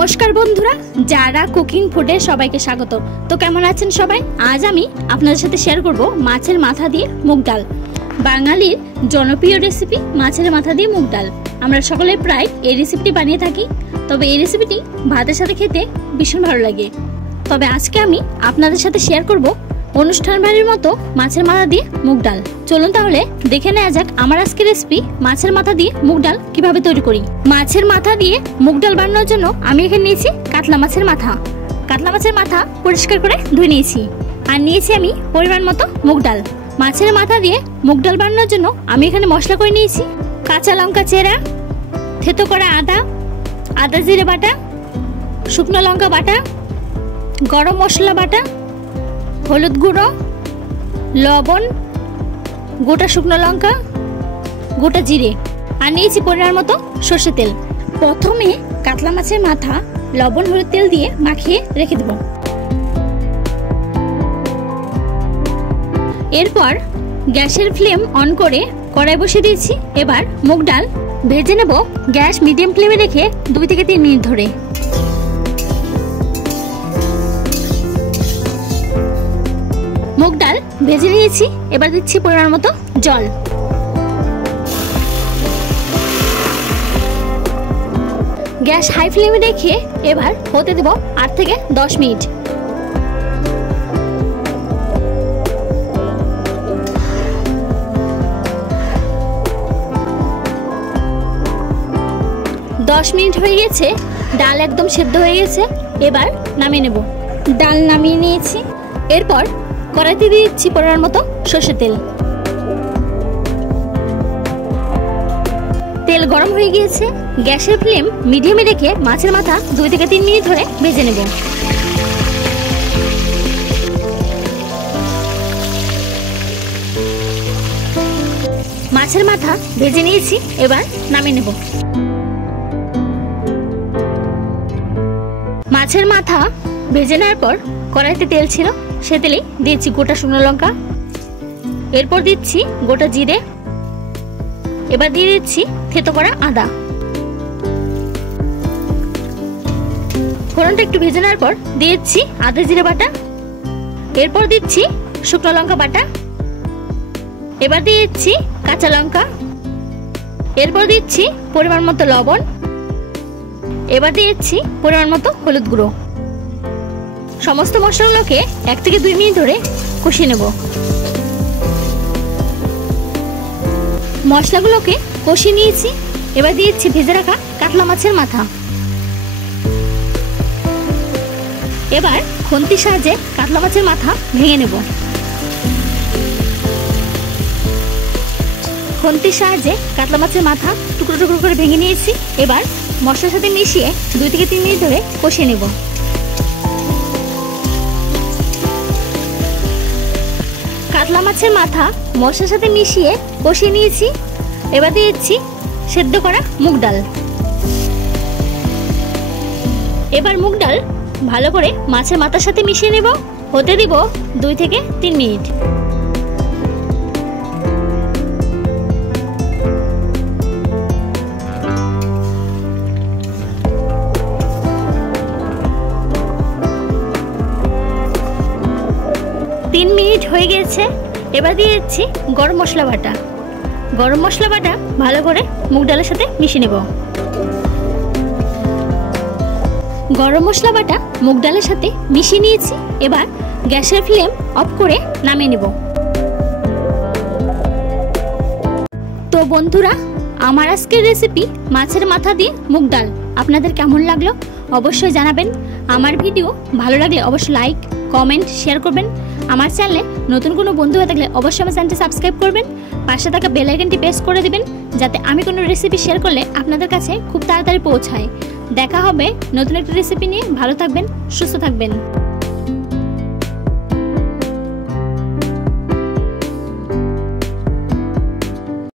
নমস্কার বন্ধুরা, যারা কুকিং ফুডে সবাইকে স্বাগত। তো কেমন আছেন সবাই? আজ আমি আপনাদের সাথে শেয়ার করব মাছের মাথা দিয়ে মুগ ডাল। বাঙালির জনপ্রিয় রেসিপি মাছের মাথা দিয়ে মুগ ডাল। আমরা সকলে প্রায় এই রেসিপিটি বানিয়ে থাকি, তবে এই রেসিপিটি ভাতের সাথে খেতে ভীষণ ভালো লাগে। তবে আজকে আমি আপনাদের সাথে শেয়ার করব অনুষ্ঠান বাড়ির মতো মাছের মাথা দিয়ে মুগ ডাল। চলুন তাহলে দেখে নেওয়া যাক আমার আজকের রেসিপি মাছের মাথা দিয়ে মুগ ডাল কিভাবে তৈরি করি। মাছের মাথা দিয়ে মুগ ডাল বানানোর জন্য আমি এখানে নিয়েছি কাতলা মাছের মাথা। কাতলা মাছের মাথা পরিষ্কার করে ধুয়ে নিয়েছি, আর নিয়েছি আমি পরিমাণ মতো মুগ ডাল। মাছের মাথা দিয়ে মুগ ডাল বানানোর জন্য আমি এখানে মশলা করে নিয়েছি কাঁচা লঙ্কা চেরা, থেতো করা আদা জিরে বাটা, শুকনো লঙ্কা বাটা, গরম মশলা বাটা, হলুদ গুঁড়ো, লবণ, গোটা শুকনো লঙ্কা, গোটা জিরে, আর নিয়েছি পরিমাণ মতো সর্ষে তেল। প্রথমে কাতলা মাছের মাথা লবণ হলুদ তেল দিয়ে মাখিয়ে রেখে দেব। এরপর গ্যাসের ফ্লেম অন করে কড়াই বসিয়ে দিয়েছি। এবার মুগ ডাল ভেজে নেব গ্যাস মিডিয়াম ফ্লেমে রেখে 2 থেকে 3 মিনিট ধরে। মুগ ডাল ভেজে নিয়েছি, এবার দিচ্ছি পরিমাণ মতো জল। গ্যাস হাই ফ্লেমে রেখে এবার হতে দেব 8 থেকে 10 মিনিট। মিনিট হয়ে গেছে, ডাল একদম সেদ্ধ হয়ে গেছে। এবার নামিয়ে নেব। ডাল নামিয়ে নিয়েছি। এরপর কড়াইতে দিয়ে দিচ্ছি পরিমাণ মতো সর্ষের তেল। তেল গরম হয়ে গিয়েছে, গ্যাসের ফ্লেম মিডিয়ামে রেখে মাছের মাথা 2 থেকে 3 মিনিট ধরে ভেজে নেব। মাছের মাথা ভেজে নিয়েছি, এবার নামিয়ে নেব। মাছের মাথা ভেজে নেওয়ার পর কড়াইতে তেল ছিল, সে তেলে দিয়েছি গোটা শুকনো লঙ্কা, এরপর দিচ্ছি গোটা জিরে, এবার দিয়ে দিচ্ছি থেতো করা আদা। ফোড়নটা একটু ভেজে নেওয়ার পর দিয়েছি আদা জিরে বাটা, এরপর দিচ্ছি শুকনো লঙ্কা বাটা, এবার দিয়েছি কাঁচা লঙ্কা, এরপর দিচ্ছি পরিমাণ মতো লবণ, এবার দিয়েছি পরিমাণ মতো হলুদ গুঁড়ো। সমস্ত মশলাগুলোকে 1 থেকে 2 মিনিট ধরে কষিয়ে নেব। মশলাগুলোকে কষিয়ে নিয়েছি, এবার দিয়েছি ভেজে রাখা কাতলা মাছের মাথা। এবার খুন্তির সাহায্যে কাতলা মাছের মাথা ভেঙে নেব। খুন্তির সাহায্যে কাতলা মাছের মাথা টুকরো টুকরো করে ভেঙে নিয়েছি। এবার মশলার সাথে মিশিয়ে 2 থেকে 3 মিনিট ধরে কষিয়ে নেব। কাতলা মাছের মাথা মশলার সাথে মিশিয়ে কষিয়ে নিয়েছি। এবার দিয়েছি সেদ্ধ করা মুগ ডাল। এবার মুগ ডাল ভালো করে মাছের মাথার সাথে মিশিয়ে নেব। হতে দিব 2 থেকে 3 মিনিট। হয়ে গেছে, এবার দিয়ে দিচ্ছি গরম মশলা বাটা। গরম মশলা বাটা ভালো করে মুগ ডালের সাথে মিশিয়ে নেব। গরম মশলা বাটা মুগ ডালের সাথে মিশিয়ে নিয়েছি। এবার গ্যাসের ফ্লেম অফ করে নামিয়ে নেব। তো বন্ধুরা, আমার আজকের রেসিপি মাছের মাথা দিয়ে মুগ ডাল আপনাদের কেমন লাগলো অবশ্যই জানাবেন। আমার ভিডিও ভালো লাগলে অবশ্যই লাইক, কমেন্ট, শেয়ার করবেন। আমার চ্যানেলে নতুন কোনো বন্ধু হয়ে থাকলে অবশ্যই আমার চ্যানেলটি সাবস্ক্রাইব করবেন। পাশে থাকা বেল আইকনটি প্রেস করে দিবেন, যাতে আমি কোনো রেসিপি শেয়ার করলে আপনাদের কাছে খুব তাড়াতাড়ি পৌঁছায়। দেখা হবে নতুন একটা রেসিপি নিয়ে। ভালো থাকবেন, সুস্থ থাকবেন।